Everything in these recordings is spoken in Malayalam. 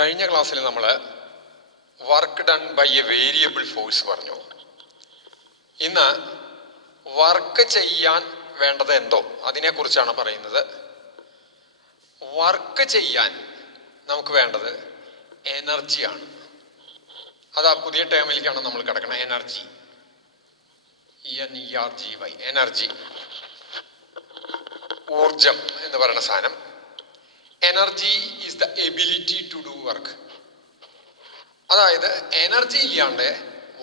കഴിഞ്ഞ ക്ലാസ്സിൽ നമ്മൾ work done by a variable force പറഞ്ഞു. ഇന്ന് വർക്ക് ചെയ്യാൻ വേണ്ടത് എന്തോ അതിനെക്കുറിച്ചാണ് പറയുന്നത്. വർക്ക് ചെയ്യാൻ നമുക്ക് വേണ്ടത് എനർജിയാണ്. അതാ പുതിയ ടേമിലേക്കാണ് നമ്മൾ കിടക്കുന്നത്. എനർജി, ENERGY, എനർജി, ഊർജം എന്ന് പറയുന്ന സാധനം. Energy is the ability to do work. അതായത് എനർജി ഇല്ലാണ്ട്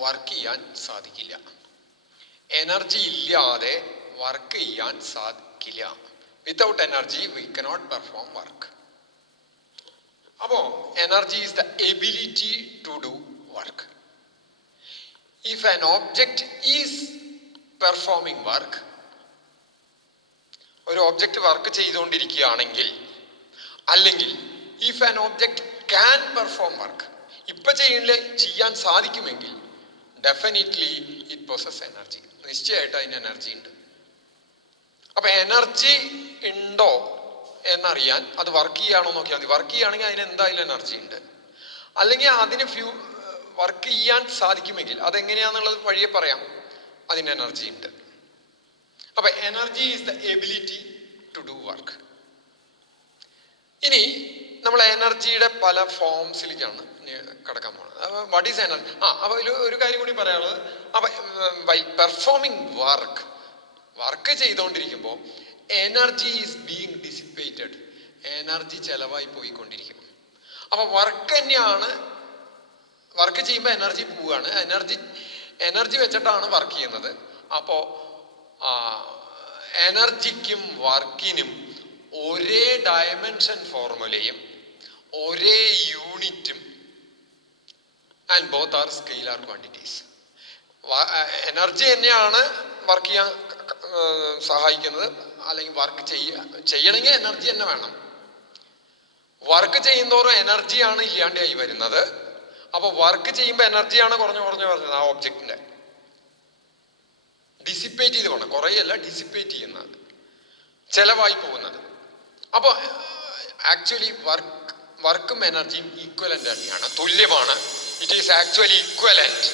വർക്ക് ചെയ്യാൻ സാധിക്കില്ല. എനർജി ഇല്ലാതെ വർക്ക് ചെയ്യാൻ സാധിക്കില്ല. Without energy we cannot perform work. അപ്പോൾ energy is the ability to do work. If an object is performing work, ഒരു ഓബ്ജക്റ്റ് വർക്ക് ചെയ്തുകൊണ്ടിരിക്കുകയാണെങ്കിൽ, അല്ലെങ്കിൽ if an object can perform work, ഇപ്പൊ ചെയ്യാൻ സാധിക്കുമെങ്കിൽ, ഡെഫിനറ്റ്ലി ഇറ്റ് പൊസസ് എനർജി. നിശ്ചയമായിട്ട് അതിന് എനർജി ഉണ്ട്. അപ്പൊ എനർജി ഉണ്ടോ എന്നറിയാൻ അത് വർക്ക് ചെയ്യാണോ നോക്കിയാൽ മതി. വർക്ക് ചെയ്യുകയാണെങ്കിൽ അതിന് എന്തായാലും എനർജി ഉണ്ട്. അല്ലെങ്കിൽ അതിന് വർക്ക് ചെയ്യാൻ സാധിക്കുമെങ്കിൽ അതെങ്ങനെയാന്നുള്ളത് വഴിയെ പറയാം, അതിന് എനർജി ഉണ്ട്. അപ്പൊ energy is the ability to do work. ഇനി നമ്മൾ എനർജിയുടെ പല ഫോംസിലേക്കാണ് കിടക്കാൻ പോകുന്നത്. What is energy? അപ്പൊ ഒരു കാര്യം കൂടി പറയാനുള്ളത്, അപ്പൊ ബൈ പെർഫോമിംഗ് വർക്ക് ചെയ്തുകൊണ്ടിരിക്കുമ്പോൾ energy is being dissipated. Energy ചെലവായി പോയിക്കൊണ്ടിരിക്കും. അപ്പൊ വർക്ക് തന്നെയാണ്. വർക്ക് ചെയ്യുമ്പോൾ എനർജി പോവുകയാണ്. എനർജി വെച്ചിട്ടാണ് വർക്ക് ചെയ്യുന്നത്. അപ്പോ എനർജിക്കും വർക്കിനും ഒരേ ഡയമെൻഷൻ ഫോർമുലയും ഒരേ യൂണിറ്റും, and both are scalar quantities. Energy തന്നെയാണ് വർക്ക് ചെയ്യാൻ സഹായിക്കുന്നത്. അല്ലെങ്കിൽ വർക്ക് ചെയ്യണമെങ്കിൽ എനർജി തന്നെ വേണം. വർക്ക് ചെയ്യുന്നതോറും എനർജിയാണ് ഇല്ലാണ്ടായി വരുന്നത്. അപ്പൊ വർക്ക് ചെയ്യുമ്പോൾ എനർജിയാണ് കുറഞ്ഞു വരുന്നത്. ആ ഒബ്ജക്റ്റിന്റെ ഡിസിപ്പേറ്റ് ചെയ്ത് പോകണം. കുറേയല്ല, ഡിസിപ്പേറ്റ് ചെയ്യുന്നത്, ചെലവായി പോകുന്നത്. അപ്പോൾ ആക്ച്വലി വർക്കും എനർജിയും ഈക്വലന്റ് തന്നെയാണ്, തുല്യമാണ്. It is actually equivalent.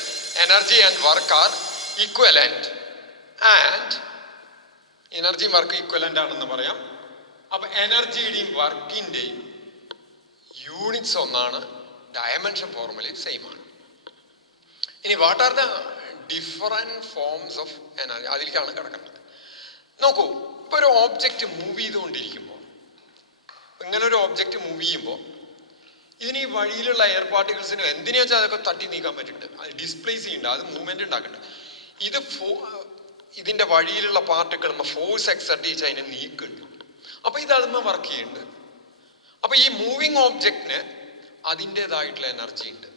Energy and work are equivalent. And എനർജിയും വർക്ക് ഈക്വലന്റ് ആണെന്ന് പറയാം. അപ്പൊ എനർജിയുടെയും വർക്കിന്റെയും യൂണിറ്റ്സ് ഒന്നാണ്, ഡയമെൻഷൻ ഫോർമുലയും സെയിം ആണ്. ഇനി what are the different forms of energy, അതിലേക്കാണ് കിടക്കുന്നത്. നോക്കൂ, ഇപ്പൊ ഒരു ഓബ്ജക്റ്റ് മൂവ് ചെയ്തുകൊണ്ടിരിക്കുമ്പോൾ, ഇങ്ങനെ ഒരു ഓബ്ജക്റ്റ് മൂവ് ചെയ്യുമ്പോൾ ഇതിന് ഈ വഴിയിലുള്ള എയർ പാർട്ടിക്കിൾസിന് എന്തിനാ വെച്ചാൽ അതൊക്കെ തട്ടി നീക്കാൻ പറ്റുന്നുണ്ട്, അത് ഡിസ്പ്ലേസ് ചെയ്യുന്നുണ്ട്, അത് മൂവ്മെന്റ് ഉണ്ടാക്കുന്നുണ്ട്. ഇതിന്റെ വഴിയിലുള്ള പാർട്ടിക്കിൾ ഫോഴ്സ് എക്സർട്ട് ചെയ്ത് അതിനെ നീക്കുന്നുണ്ട്. അപ്പൊ ഇത് അതിന്മേൽ വർക്ക് ചെയ്യുന്നുണ്ട്. അപ്പൊ ഈ മൂവിങ് ഓബ്ജക്റ്റിന് അതിൻ്റെതായിട്ടുള്ള എനർജി ഉണ്ട്.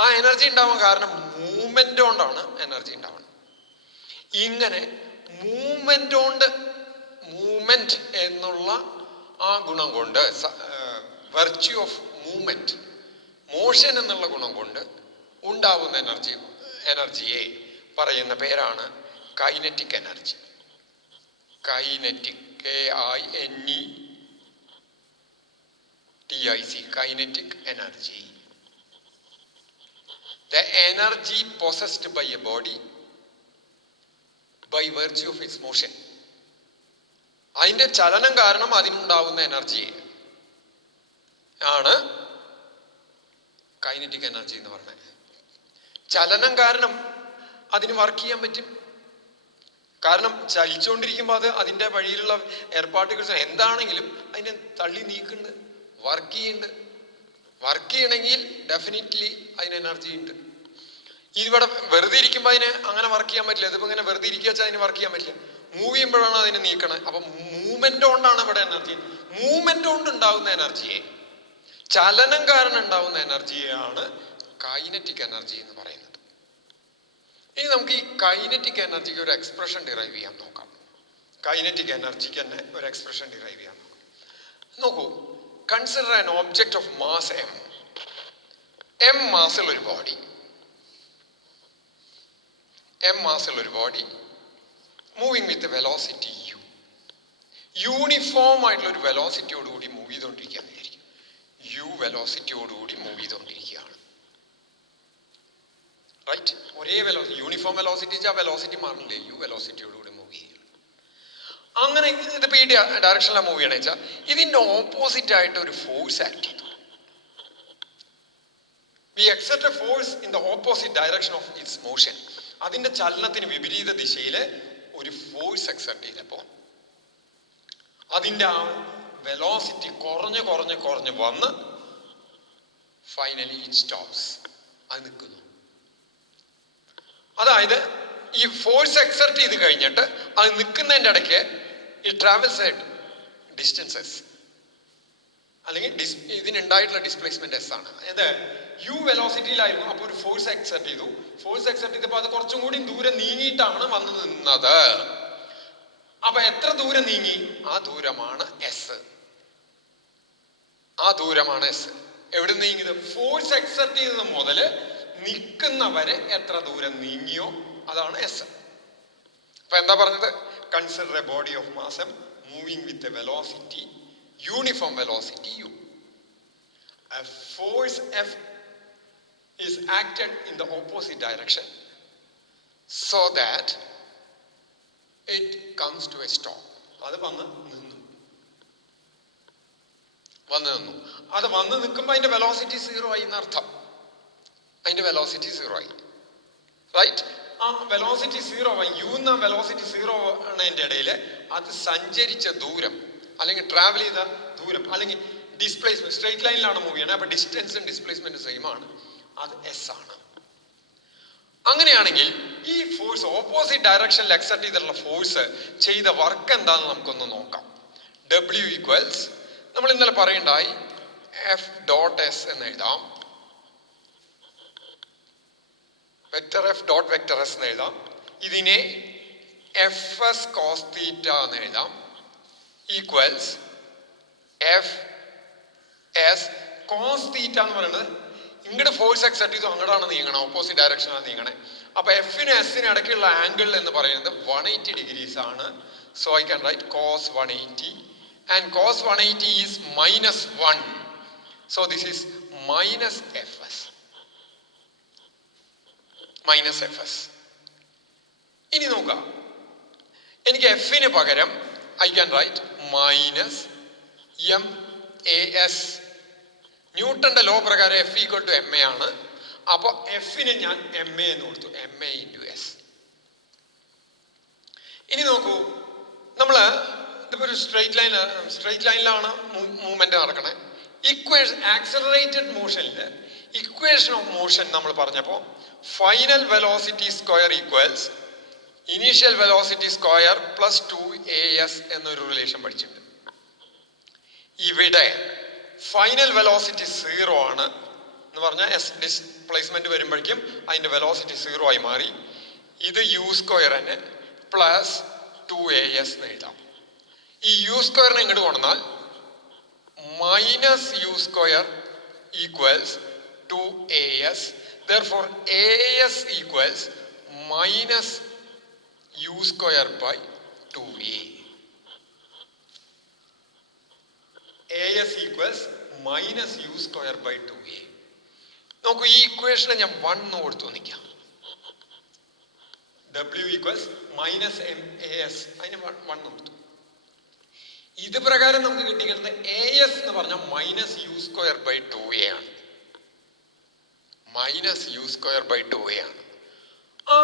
ആ എനർജി ഉണ്ടാവാൻ കാരണം മൂവ്മെന്റ് കൊണ്ടാണ് എനർജി ഉണ്ടാവുന്നത്. ഇങ്ങനെ മൂവ്മെന്റ് എന്നുള്ള ആ ഗുണം കൊണ്ട്, വെർച്യൂ ഓഫ് മൂവ്മെന്റ്, മോഷൻ എന്നുള്ള ഗുണം കൊണ്ട് ഉണ്ടാവുന്ന എനർജിയെ പറയുന്ന പേരാണ് kinetic energy. Kinetic, KINETIC, kinetic energy. The energy possessed by a body by virtue of its motion. അതിന്റെ ചലനം കാരണം അതിനുണ്ടാവുന്ന എനർജിയെ ആണ് കൈനറ്റിക് എനർജി എന്ന് പറയുന്നത്. ചലനം കാരണം അതിന് വർക്ക് ചെയ്യാൻ പറ്റും. കാരണം ചലിച്ചുകൊണ്ടിരിക്കുമ്പോൾ അത് അതിന്റെ വഴിയിലുള്ള എയർ പാർട്ടിക്കിൾസ് എന്താണെങ്കിലും അതിനെ തള്ളി നീക്കുന്നുണ്ട്, വർക്ക് ചെയ്യുന്നുണ്ട്. വർക്ക് ചെയ്യണമെങ്കിൽ ഡെഫിനറ്റ്ലി അതിന് എനർജി ഉണ്ട്. ഇവിടെ വെറുതെ ഇരിക്കുമ്പോൾ അതിന് അങ്ങനെ വർക്ക് ചെയ്യാൻ പറ്റില്ല. ഇതിപ്പോ ഇങ്ങനെ വെറുതെ ഇരിക്കുക വെച്ചാൽ അതിന് വർക്ക് ചെയ്യാൻ പറ്റില്ല. മൂവ് ചെയ്യുമ്പോഴാണ് അതിനെ നീക്കണത്. അപ്പൊ മൂവ്മെന്റ് കൊണ്ടാണ് ഇവിടെ എനർജി. മൂവ്മെന്റ് കൊണ്ട് ഉണ്ടാവുന്ന എനർജിയെ, ചലനം കാരണം ഉണ്ടാവുന്ന എനർജിയെയാണ് കൈനറ്റിക് എനർജി എന്ന് പറയുന്നത്. ഇനി നമുക്ക് ഈ കൈനറ്റിക് എനർജിക്ക് ഒരു എക്സ്പ്രഷൻ ഡിറൈവ് ചെയ്യാൻ നോക്കാം. കൈനറ്റിക് എനർജിക്ക് തന്നെ ഒരു എക്സ്പ്രഷൻ ഡിറൈവ് ചെയ്യാൻ നോക്കാം. നോക്കൂ, consider an object of mass m. m മാസുള്ള ഒരു ബോഡി മൂവിങ് വിത്ത് വെലോസിറ്റി u. യൂണിഫോം ആയിട്ടുള്ള ഒരു വെലോസിറ്റിയോട് കൂടി മൂവ് ചെയ്തുകൊണ്ടിരിക്കുകയെന്ന് വിചാരിക്കും. u വെലോസിറ്റിയോടുകൂടി മൂവ് ചെയ്തുകൊണ്ടിരിക്കുകയാണ്. റൈറ്റ്? ഒരേ വെലോസിറ്റി, യൂണിഫോം വെലോസിറ്റി വെച്ചാൽ വെലോസിറ്റി മാറില്ലേ, യു വെലോസിറ്റിയോടുകൂടി മൂവ് ചെയ്യുകയാണ്. അങ്ങനെ ഇതിപ്പോൾ ഈ ഡയറക്ഷനിലാണ് മൂവ് ചെയ്യണമെന്ന് വെച്ചാൽ ഇതിൻ്റെ ഓപ്പോസിറ്റ് ആയിട്ട് ഒരു ഫോഴ്സ് ആക്ട് ചെയ്തു. We except a force in the opposite direction of its motion. അതിൻ്റെ ചലനത്തിന് വിപരീത ദിശയിൽ ഒരു ഫോഴ്സ് എക്സെപ്റ്റ് ചെയ്തപ്പോൾ അതിൻ്റെ ആ വെലോസിറ്റി കുറഞ്ഞ് വന്ന് ഫൈനലി ഇറ്റ് സ്റ്റോപ്സ്. അത് നിൽക്കുന്നു. അതായത് ഈ ഫോഴ്സ് എക്സെർട്ട് ചെയ്ത് കഴിഞ്ഞിട്ട് അത് നിൽക്കുന്നതിൻ്റെ ഇടയ്ക്ക് ഈ ട്രാവൽസ് ആയിട്ട് ഡിസ്റ്റൻസസ് അല്ലെങ്കിൽ ഇതിനുണ്ടായിട്ടുള്ള ഡിസ്പ്ലേസ്മെന്റ് എസ് ആണ്. അതായത് യു വെലോസിറ്റിയിലായിരുന്നു, അപ്പോൾ ഒരു ഫോഴ്സ് എക്സെർട്ട് ചെയ്തു. ഫോഴ്സ് എക്സെർട്ട് ചെയ്തപ്പോൾ അത് കുറച്ചും കൂടി ദൂരം നീങ്ങിയിട്ടാണ് വന്നു നിന്നത്. അപ്പൊ എത്ര ദൂരം നീങ്ങി? ആ ദൂരമാണ് എസ്. ആ ദൂരമാണ് എസ്. എവിടെ നീങ്ങിയത്? ഫോഴ്സ് എക്സെർട്ട് ചെയ്തത് മുതൽ നിൽക്കുന്നവരെ എത്ര ദൂരം നീങ്ങിയോ അതാണ് എസ്. അപ്പൊ എന്താ പറഞ്ഞത്? Consider A body of mass M moving with a velocity, uniform velocity u. A force F is acted in the opposite direction so that it comes to a stop. അത് വന്ന് നിന്നു. അത് വന്ന് നിൽക്കുമ്പോൾ അതിന്റെ വെലോസിറ്റി 0 ആയി എന്നർത്ഥം. അതിന്റെ വെലോസിറ്റി 0 ആയി. റൈറ്റ്? ആ വെലോസിറ്റി 0 ആയി. യു എന്ന വെലോസിറ്റി 0 ആണതിൻ്റെ ഇടയിൽ അത് സഞ്ചരിച്ച ദൂരം അല്ലെങ്കിൽ ട്രാവൽ ചെയ്ത ദൂരം അല്ലെങ്കിൽ ഡിസ്പ്ലേസ്മെന്റ്, സ്ട്രെയിറ്റ് ലൈനിലാണ് മൂവ് ചെയ്യണത്. അപ്പൊ ഡിസ്റ്റൻസും ഡിസ്പ്ലേസ്മെന്റും സെയിം ആണ്. അത് എസ് ആണ്. അങ്ങനെയാണെങ്കിൽ ഈ ഫോഴ്സ് ഓപ്പോസിറ്റ് ഡയറക്ഷനിൽ എക്സെർട്ട് ചെയ്തിട്ടുള്ള ഫോഴ്സ് ചെയ്ത വർക്ക് എന്താണെന്ന് നമുക്കൊന്ന് നോക്കാം. W ഈക്വൽസ് നമ്മൾ ഇന്നലെ പറയണ്ടായി എഫ് ഡോട്ട് എസ് എന്ന് എഴുതാം. Vector F dot vector S എന്ന് എഴുതാം. ഇതിനെ എഫ് എസ് കോസ് തീറ്റ എന്ന് എഴുതാം. Equals F S cos theta എന്ന് പറയുന്നത് ഇങ്ങോട്ട് ഫോഴ്സ് എക്സെർട്ട് ചെയ്തു അങ്ങോട്ടാണ് നീങ്ങണം, ഓപ്പോസിറ്റ് ഡയറക്ഷനാണ് നീങ്ങണേ. അപ്പൊ എഫിന് എസിന് ഇടയ്ക്കുള്ള ആംഗിൾ എന്ന് പറയുന്നത് 180 ഡിഗ്രീസ് ആണ്. So I can write cos 180 and cos 180 is -1. So this is minus F S. ഇനി നോക്കാം, എനിക്ക് എഫിന് പകരം ഐ ക്യാൻ റൈറ്റ് -m(a)s. ന്യൂട്ടന്റെ ലോ പ്രകാരം F equal to M A ആണ്. അപ്പൊ എഫിന് ഞാൻ എം എ എന്ന് കൊടുത്തു, ma × s. ഇനി നോക്കൂ, നമ്മള് ഇതിപ്പോ ഒരു സ്ട്രെയിറ്റ് ലൈനിലാണ് മൂവ്മെന്റ് നടക്കണേ. ആക്സലറേറ്റഡ് മോഷനിൽ ഇക്വേഷൻ ഓഫ് മോഷൻ നമ്മൾ പറഞ്ഞപ്പോ final velocity square equals initial velocity square plus 2as എന്നൊരു റിലേഷൻ പഠിച്ചിട്ടുണ്ട്. ഇവിടെ ഫൈനൽ വെലോസിറ്റി 0 ആണ് എന്ന് പറഞ്ഞാൽ എസ് ഡിസ്പ്ലേസ്മെന്റ് വരുമ്പോഴേക്കും അതിന്റെ വെലോസിറ്റി 0 ആയി മാറി. ഇത് u² തന്നെ പ്ലസ് 2as എന്ന് എഴുതാം. ഈ u² ഇങ്ങോട്ട് കൊണ്ടുവന്നാൽ -u² equals 2as. Therefore as equals -u²/2a. as equals -u²/2a. നോക്കൂ, ഈ ഇക്വേഷനെ ഞാൻ 1 എന്ന് കൊടുത്തു നിൽക്കാം. w ഈക്വൽസ് -mas, അതിന് 1 കൊടുത്തു. ഇത് പ്രകാരം നമുക്ക് കിട്ടിക്കുന്നത് as എന്ന് പറഞ്ഞാൽ -u²/2a ആണ്. -u²/2a ആണ്. ആ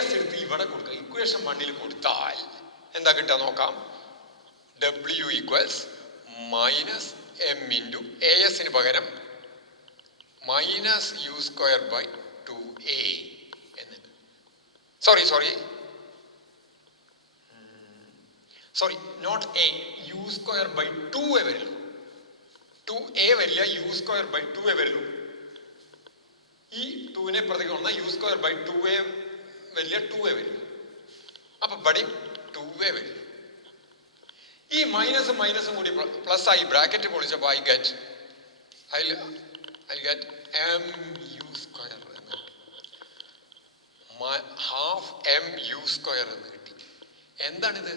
as എടുത്ത് ഇവിടെ കൊടുക്കുക, ഇക്വേഷൻ 1 കൊടുത്താൽ എന്താ കിട്ടുക നോക്കാം. w ഈക്വൽസ് -m × as പകരം -u²/2a എന്നുണ്ട്. സോറി നോട്ട് a, u²/2a വരുള്ളൂ. 2a വരില്ല, u²/2a വരുള്ളൂ. ഈ 2നെ പ്രതി കൊണ്ട u²/2a വലിയ 2a വരും. അപ്പൊ ബടി 2a വരും. ഈ മൈനസും കൂടി പ്ലസ് ആയി ബ്രാക്കറ്റ് പൊളിച്ചപ്പോ ഐ ഗെറ്റ് mu² എന്ന്, ½ mu² എന്ന് കിട്ടി. എന്താണിത്?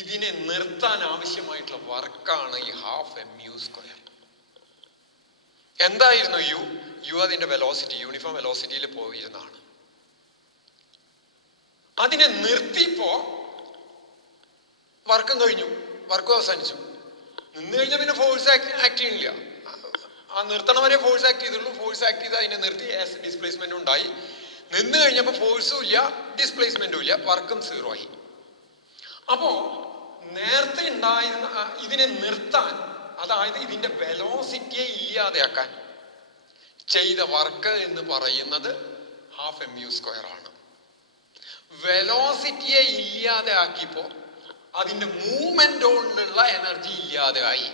ഇതിനെ നിർത്താൻ ആവശ്യമായിട്ടുള്ള വർക്കാണ് ഈ ½ mu². എന്തായിരുന്നു യു? യു അതിന്റെ വെലോസിറ്റി, യൂണിഫോം വെലോസിറ്റിയിൽ പോയിരുന്നതാണ്. അതിനെ നിർത്തിയപ്പോ വർക്കും കഴിഞ്ഞു, വർക്കും അവസാനിച്ചു. നിന്ന് കഴിഞ്ഞാൽ പിന്നെ ഫോഴ്സ് ആക്ട് ചെയ്യില്ല. ആ നിർത്തണ വരെ ഫോഴ്സ് ആക്ട് ചെയ്തുള്ളൂ. ഫോഴ്സ് ആക്ട് ചെയ്ത് അതിനെ നിർത്തി, ഡിസ്പ്ലേസ്മെന്റും ഉണ്ടായി. നിന്ന് കഴിഞ്ഞപ്പോൾ ഫോഴ്സും ഇല്ല, ഡിസ്പ്ലേസ്മെന്റും ഇല്ല, വർക്കും 0 ആയി. അപ്പോ നേരത്തെ ഉണ്ടായിരുന്ന ഇതിനെ നിർത്താൻ, അതായത് ഇതിന്റെ വെലോസിറ്റിയെ ഇല്ലാതെയാക്കാൻ ചെയ്ത വർക്ക് എന്ന് പറയുന്നത് ½ mu² ആണ്. വെലോസിറ്റിയെ ഇല്ലാതെ ആക്കിയപ്പോ അതിന്റെ മൂവ്മെന്റ് കൊണ്ടുള്ള എനർജി ഇല്ലാതെ ആയി.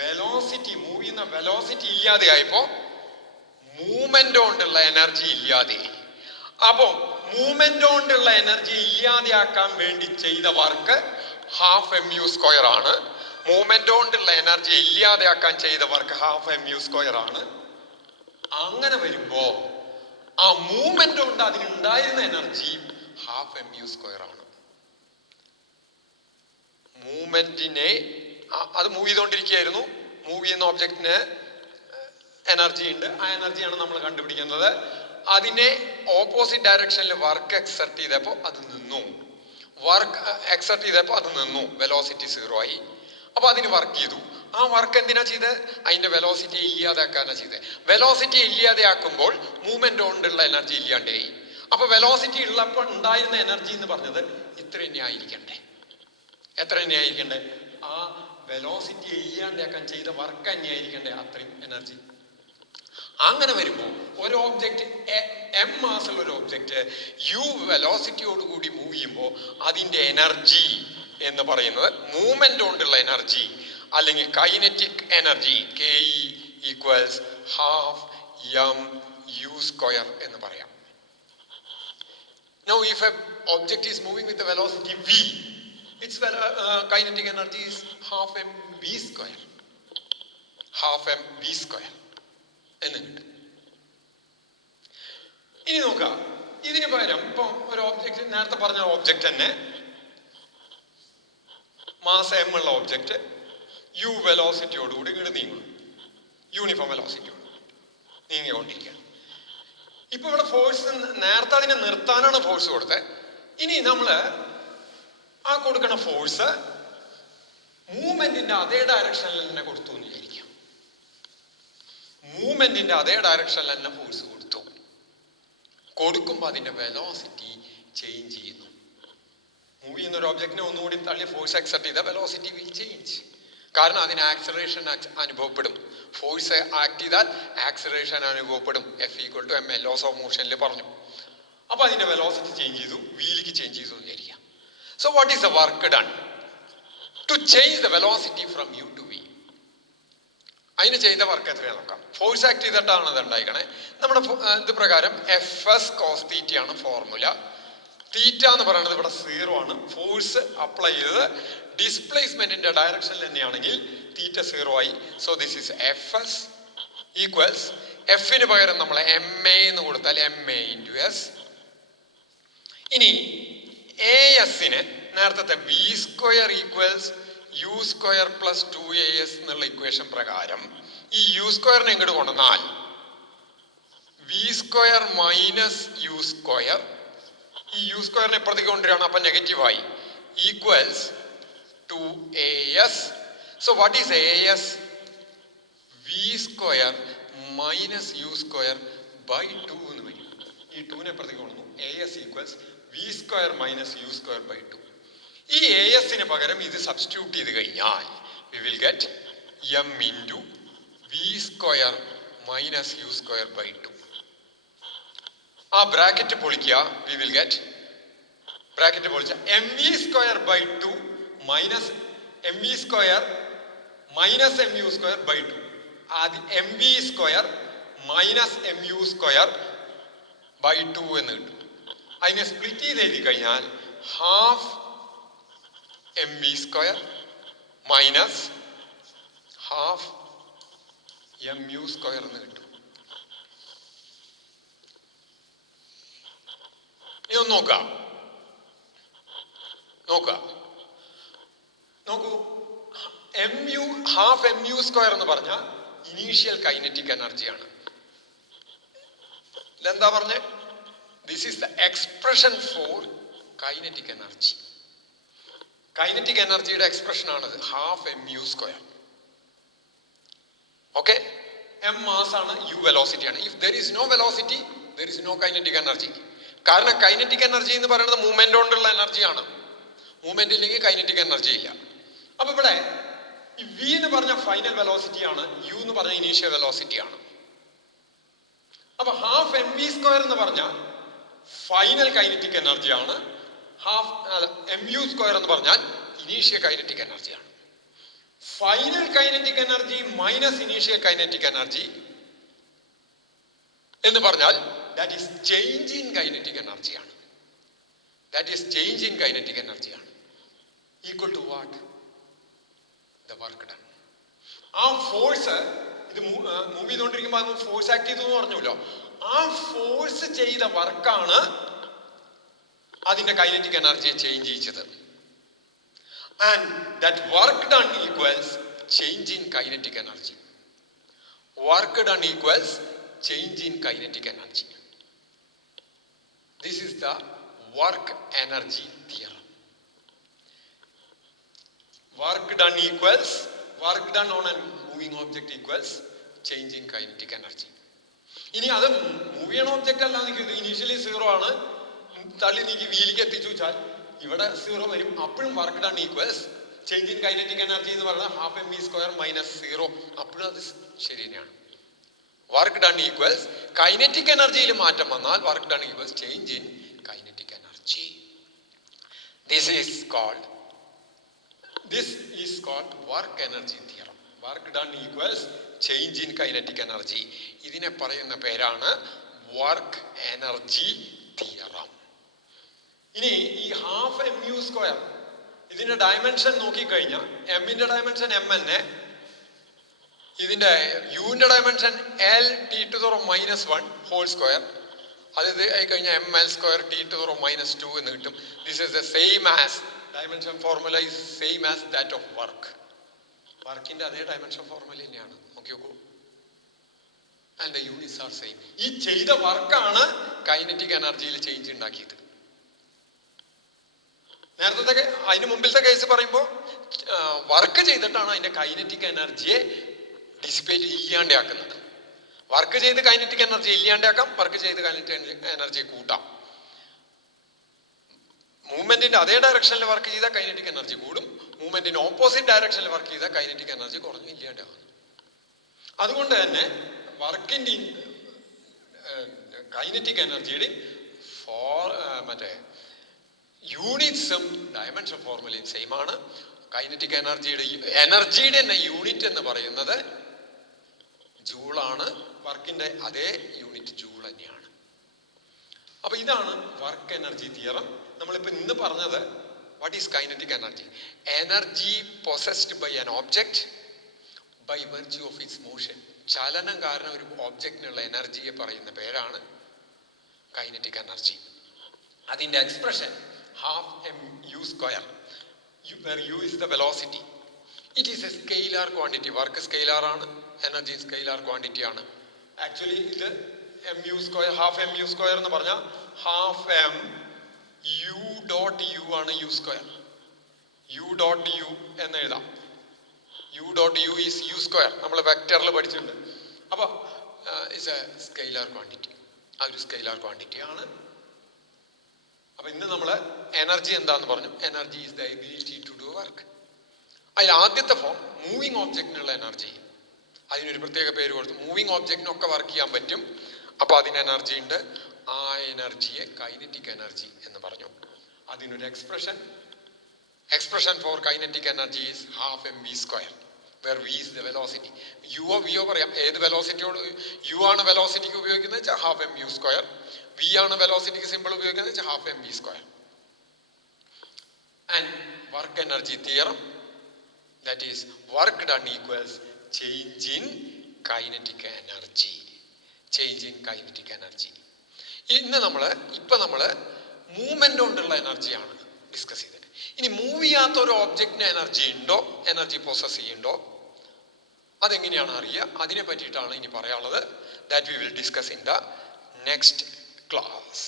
വെലോസിറ്റി, മൂവ് ചെയ്യുന്ന വെലോസിറ്റി ഇല്ലാതെ ആയപ്പോ മൂവ്മെന്റ് കൊണ്ടുള്ള എനർജി ഇല്ലാതെയായി. അപ്പോ മൂവ്മെന്റ് കൊണ്ടുള്ള എനർജി ഇല്ലാതെയാക്കാൻ വേണ്ടി ചെയ്ത വർക്ക് ½ mu² ആണ്. മൂവ്മെന്റ് കൊണ്ടുള്ള എനർജി ഇല്ലാതെയാക്കാൻ ചെയ്ത വർക്ക് ½ mu² ആണ്. അങ്ങനെ വരുമ്പോ ആ മൂവ്മെന്റ് കൊണ്ട് അതിനുണ്ടായിരുന്ന എനർജി ½ mu² ആണ്. മൂവ്മെന്റിനെ, അത് മൂവ് ചെയ്തുകൊണ്ടിരിക്കുകയായിരുന്നു. മൂവ് ചെയ്യുന്ന ഒബ്ജക്റ്റിന് എനർജി ഉണ്ട്. ആ എനർജിയാണ് നമ്മൾ കണ്ടുപിടിക്കുന്നത്. അതിനെ ഓപ്പോസിറ്റ് ഡയറക്ഷനിൽ വർക്ക് എക്സർട്ട് ചെയ്തപ്പോൾ അത് നിന്നു. വർക്ക് എക്സർട്ട് ചെയ്തപ്പോൾ അത് നിന്നു, വെലോസിറ്റി 0 ആയി. അപ്പൊ അതിന് വർക്ക് ചെയ്തു. ആ വർക്ക് എന്തിനാ ചെയ്തത്? അതിന്റെ വെലോസിറ്റി ഇല്ലാതെയാക്കാനാ ചെയ്തത്. വെലോസിറ്റി ഇല്ലാതെയാക്കുമ്പോൾ മൂവ്മെന്റ് കൊണ്ടുള്ള എനർജി ഇല്ലാണ്ടായി. അപ്പൊ വെലോസിറ്റി ഉള്ളപ്പോൾ ഉണ്ടായിരുന്ന എനർജി എന്ന് പറഞ്ഞത് ഇത്ര തന്നെ ആയിരിക്കണ്ടേ? എത്ര തന്നെ ആയിരിക്കണ്ടേ? ആ വെലോസിറ്റി ഇല്ലാണ്ടാക്കാൻ ചെയ്ത വർക്ക് തന്നെ ആയിരിക്കണ്ടേ അത്രയും എനർജി. അങ്ങനെ വരുമ്പോൾ ഒരു ഓബ്ജക്റ്റ് എം മാസുള്ള ഒരു ഓബ്ജക്റ്റ് യു വെലോസിറ്റിയോട് കൂടി മൂവ് ചെയ്യുമ്പോൾ അതിന്റെ എനർജി എന്ന് പറയുന്നത് മൂവ്മെന്റ് കൊണ്ടുള്ള എനർജി അല്ലെങ്കിൽ കൈനറ്റിക് എനർജി KE = ½ mu² എന്ന് പറയാം. Now if an object is moving with a velocity v, its kinetic energy is ½ mv². ½ mv² എന്ന് കിട്ടും. ഇനി നോക്കാം, ഇതിന് പകരം ഇപ്പൊ ഒരു ഓബ്ജക്റ്റ്, നേരത്തെ പറഞ്ഞ ഓബ്ജക്റ്റ് തന്നെ മാസ് m ഉള്ള ഓബ്ജക്റ്റ് യു വെലോസിറ്റിയോടുകൂടി ഇങ്ങോട്ട് നീങ്ങുന്നു. യൂണിഫോം വെലോസിറ്റിയോട് നീങ്ങിക്കൊണ്ടിരിക്കുകയാണ്. ഇപ്പൊ ഇവിടെ ഫോഴ്സ്, നേരത്തെ അതിനെ നിർത്താനാണ് ഫോഴ്സ് കൊടുത്തത്. ഇനി നമ്മള് ആ കൊടുക്കുന്ന ഫോഴ്സ് മൂവ്മെന്റിന്റെ അതേ ഡയറക്ഷനിൽ തന്നെ കൊടുത്തു എന്ന് വിചാരിക്കാം. മൂവ്മെന്റിന്റെ അതേ ഡയറക്ഷനിൽ തന്നെ ഫോഴ്സ് കൊടുക്കുമ്പോൾ അതിന്റെ വെലോസിറ്റി ചേഞ്ച് ചെയ്യുന്നു. മൂവ് ചെയ്യുന്ന ഒരു ഒബ്ജക്റ്റിനെ ഒന്നുകൂടി തള്ളി ഫോഴ്സ് എക്സർട്ട് ചെയ്താൽ വെലോസിറ്റി വിൽ ചേഞ്ച്. കാരണം അതിന് ആക്സലറേഷൻ അനുഭവപ്പെടും. ഫോഴ്സ് ആക്ട് ചെയ്താൽ ആക്സലറേഷൻ അനുഭവപ്പെടും. F = ma, ലോസ് ഓഫ് മോഷനിൽ പറഞ്ഞു. അപ്പൊ അതിന്റെ വെലോസിറ്റി ചേഞ്ച് ചെയ്തു, വീലിക്ക് ചേഞ്ച് ചെയ്തു എന്ന് വിചാരിക്കാം. So what is the work done to change the velocity from u to v? അതിന് ചെയ്ത വർക്ക് എത്രയാണ് നോക്കാം. ഫോഴ്സ് ആക്ട് ചെയ്തിട്ടാണ് ഇത് ഉണ്ടായിക്കണേ. നമ്മുടെ ഇത് പ്രകാരം Fs cos θ ആണ് ഫോർമുല. തീറ്റ എന്ന് പറയുന്നത് ഇവിടെ 0 ആണ്. ഫോഴ്സ് അപ്ലൈ ചെയ്തത് ഡിസ്പ്ലേസ്മെന്റിന്റെ ഡയറക്ഷനിൽ തന്നെയാണെങ്കിൽ തീറ്റ 0 ആയി. So this is Fs equals, എഫിന് പകരം നമ്മൾ ma എന്ന് കൊടുത്താൽ ma × s. ഇനി ASന് നേരത്തെ v² = u² + 2as എന്നുള്ള ഇക്വേഷൻ പ്രകാരം ഈ u² ഇങ്ങോട്ട് കൊണ്ടുവന്നാൽ v² - u², ഈ u² ഇപ്പുറത്തേക്ക് കൊണ്ടുവരികയാണ്. അപ്പൊ നെഗറ്റീവായി, equals 2as. So what is as? v² - u²/2 എന്ന് വരും. ഈ 2നെ ഇപ്പുറത്തേക്ക് കൊണ്ടുവന്നു. as equals v² - u²/2. ഈ ASന് പകരം ഇത് സബ്സ്റ്റിറ്റ്യൂട്ട് ചെയ്ത് കഴിഞ്ഞാൽ we will get m × v² - u²/2. ആ ബ്രാക്കറ്റ് പൊളിക്കുക, we will get, ബ്രാക്കറ്റ് പൊളിച്ച mv²/2 minus mv² minus mu²/2. അത് mv² മൈനസ് mu²/2 എന്ന് കിട്ടും. അതിനെ സ്പ്ലിറ്റ് ചെയ്ത് എഴുതി കഴിഞ്ഞാൽ ½ mv² മൈനസ് ½ mu² എന്ന് കിട്ടും. ഇതൊന്ന് നോക്കാം. നോക്കൂ, ½ mu² എന്ന് പറഞ്ഞാൽ ഇനീഷ്യൽ കൈനറ്റിക് എനർജിയാണ്. ഇതെന്താ പറഞ്ഞേ? This is the expression for kinetic energy. Kinetic എനർജിയുടെ എക്സ്പ്രഷൻ ആണത്, half mu². Okay, m mass ആണ്, u വെലോസിറ്റി ആണ്. If there is no velocity there is no kinetic energy. കാരണം കൈനറ്റിക് എനർജി എന്ന് പറയുന്നത് മൂവ്മെന്റ് കൊണ്ടുള്ള എനർജിയാണ്. മൂവ്മെന്റ് ഇല്ലെങ്കിൽ കൈനറ്റിക് എനർജി ഇല്ല. അപ്പൊ ഇവിടെ v എന്ന് പറഞ്ഞ ഫൈനൽ വെലോസിറ്റി ആണ്, u എന്ന് പറഞ്ഞ ഇനീഷ്യൽ വെലോസിറ്റി ആണ്. അപ്പൊ ഹാഫ് mv² എന്ന് പറഞ്ഞാൽ ഫൈനൽ കൈനറ്റിക് എനർജിയാണ്. ഹാഫ് mu² എന്ന് പറഞ്ഞാൽ ഇനീഷ്യൽ കൈനറ്റിക് എനർജിയാണ്. Final kinetic energy minus initial kinetic energy എന്ന് പറഞ്ഞാൽ that is change in kinetic എനർജിയാണ്. That is change in kinetic എനർജിയാണ്. Equal to what? The work done. ആ ഫോഴ്സ്, ഇത് മൂവ് ചെയ്തുകൊണ്ടിരിക്കുമ്പോൾ ഫോഴ്സ് ആക്ട് ചെയ്തു എന്ന് പറഞ്ഞല്ലോ, ആ ഫോഴ്സ് ചെയ്ത വർക്കാണ് അതിന്റെ കൈനറ്റിക് എനർജിയെ ചേഞ്ച് ചെയ്യിച്ചത്. And that work done equals change in kinetic energy. Work done equals change in kinetic energy. This is the work energy theorem. Work done equals, work done on a moving object equals change in kinetic energy. ഇനി അത് മൂവ് ചെയ്യണ ഒബ്ജക്റ്റ് അല്ലാന്ന്, ഇത് ഇനീഷ്യലി 0 ആണ്, തള്ളി നീക്കി വീലിക്ക് എത്തിച്ചു വെച്ചാൽ ഇവിടെ 0 വരും. അപ്പോഴും work done equals change in kinetic energy എന്ന് പറഞ്ഞാൽ ഹാഫ് mv² മൈനസ് 0. അപ്പോഴും അത് ശരി തന്നെയാണ്. വർക്ക് ഡൺ ഈക്വൽസ് കൈനറ്റിക് എനർജിയിൽ മാറ്റം വന്നാൽ work done equals change in kinetic energy. This is called work energy theorem. Work done equals change in kinetic energy. ഇതിനെ പറയുന്ന പേരാണ് വർക്ക് എനർജി തിയറം. ഇനി ഈ ഹാഫ് mu², ഇതിന്റെ ഡയമെൻഷൻ നോക്കിക്കഴിഞ്ഞാൽ എമ്മിന്റെ ഡയമെൻഷൻ m തന്നെ, ഇതിന്റെ യുവിന്റെ ഡയമെൻഷൻ l(t⁻⁻1) ഹോൾ സ്ക്വയർ. അത് ഇത് ആയി കഴിഞ്ഞാൽ ml² t⁻⁻2 എന്ന് കിട്ടും. This is the same as, dimension formula is same as that of work. വർക്കിന്റെ അതേ ഡയമെൻഷൻ ഫോർമുല തന്നെയാണ്. നോക്കി നോക്കൂ. And the units are same. ഈ ചെയ്ത വർക്കാണ് കൈനറ്റിക് എനർജിയിൽ ചേഞ്ച് ഉണ്ടാക്കിയത്. നേരത്തെ അതിന് മുമ്പിലത്തെ കേസ് പറയുമ്പോൾ വർക്ക് ചെയ്തിട്ടാണ് അതിന്റെ കൈനറ്റിക് എനർജിയെ ഡിസിപ്പേറ്റ് ഇല്ലാണ്ടാക്കുന്നത്. വർക്ക് ചെയ്ത് കൈനറ്റിക് എനർജി ഇല്ലാണ്ടാക്കാം, വർക്ക് ചെയ്ത് കൈനറ്റിക് എനർജിയെ കൂട്ടാം. മൂവ്മെന്റിന്റെ അതേ ഡയറക്ഷനിൽ വർക്ക് ചെയ്താൽ കൈനറ്റിക് എനർജി കൂടും, മൂവ്മെന്റിന് ഓപ്പോസിറ്റ് ഡയറക്ഷനിൽ വർക്ക് ചെയ്താൽ കൈനറ്റിക് എനർജി കുറഞ്ഞു ഇല്ലാണ്ടാകുന്നു. അതുകൊണ്ട് തന്നെ വർക്കിന്റെ കൈനറ്റിക് എനർജിയുടെ മറ്റേ യൂണിറ്റ്സും ഡയമെൻഷൻ ഫോർമുലയും സെയിം ആണ്. കൈനറ്റിക് എനർജിയുടെ തന്നെ യൂണിറ്റ് എന്ന് പറയുന്നത് ജൂളാണ്. വർക്കിന്റെ അതേ യൂണിറ്റ് ജൂൾ തന്നെയാണ്. അപ്പൊ ഇതാണ് വർക്ക് എനർജി തിയറം. നമ്മളിപ്പോ ഇന്ന് പറഞ്ഞത് what is kinetic energy? Energy possessed by an object by virtue of its motion. ചലനം കാരണം ഒരു ഓബ്ജക്റ്റിനുള്ള എനർജിയെ പറയുന്ന പേരാണ് കൈനറ്റിക് എനർജി. അതിന്റെ expression half mu², where u is the velocity. It is a scalar quantity. Work scalar ആണ്, energy scalar quantity ആണ്. Actually ഇത് mu², half mu² എന്ന് പറഞ്ഞാൽ half m u.u ആണ് u². u.u എന്ന് എഴുതാം. u.u is u². നമ്മൾ വെക്ടറിൽ പഠിച്ചിട്ടുണ്ട്. അപ്പൊ ഇറ്റ്സ് എ സ്കെയിലാർ ക്വാണ്ടിറ്റി. ആ ഒരു സ്കെയിലാർ ക്വാണ്ടിറ്റി ആണ്. അപ്പൊ ഇന്ന് നമ്മള് എനർജി എന്താന്ന് പറഞ്ഞു. Energy is the ability to do work. അതിൽ ആദ്യത്തെ ഫോം മൂവിങ് ഓബ്ജക്റ്റിനുള്ള എനർജി. അതിനൊരു പ്രത്യേക പേര് കൊടുത്തു. മൂവിങ് ഓബ്ജക്റ്റിനൊക്കെ വർക്ക് ചെയ്യാൻ പറ്റും, അപ്പൊ അതിന് എനർജി ഉണ്ട്. ആ എനർജിയെ കൈനറ്റിക് എനർജി എന്ന് പറഞ്ഞു. അതിനൊരു expression for kinetic energy is half mv², where v is the velocity. v പറയാം. ഏത് വെലോസിറ്റിയോട് u ആണ് വെലോസിറ്റിക്ക് ഉപയോഗിക്കുന്നത് വെച്ചാൽ ഹാഫ് mu², v ആണ് വെലോസിറ്റിക്ക് സിമ്പിൾ ഉപയോഗിക്കുന്നത് വെച്ചാൽ half mv². And work energy theorem, that is work done equals change in kinetic energy. Change in kinetic energy. ഇപ്പൊ നമ്മള് മൂവ്മെന്റ് കൊണ്ടുള്ള എനർജിയാണ് ഡിസ്കസ് ചെയ്തത്. ഇനി മൂവ് ചെയ്യാത്ത ഒരു ഓബ്ജക്റ്റിന് എനർജി ഉണ്ടോ, എനർജി പൊസസ് ചെയ്യുന്നുണ്ടോ? അതെങ്ങനെയാണ് അറിയുക, അതിനെ പറ്റിയിട്ടാണ് ഇനി പറയാനുള്ളത്. That we will discuss in the next class.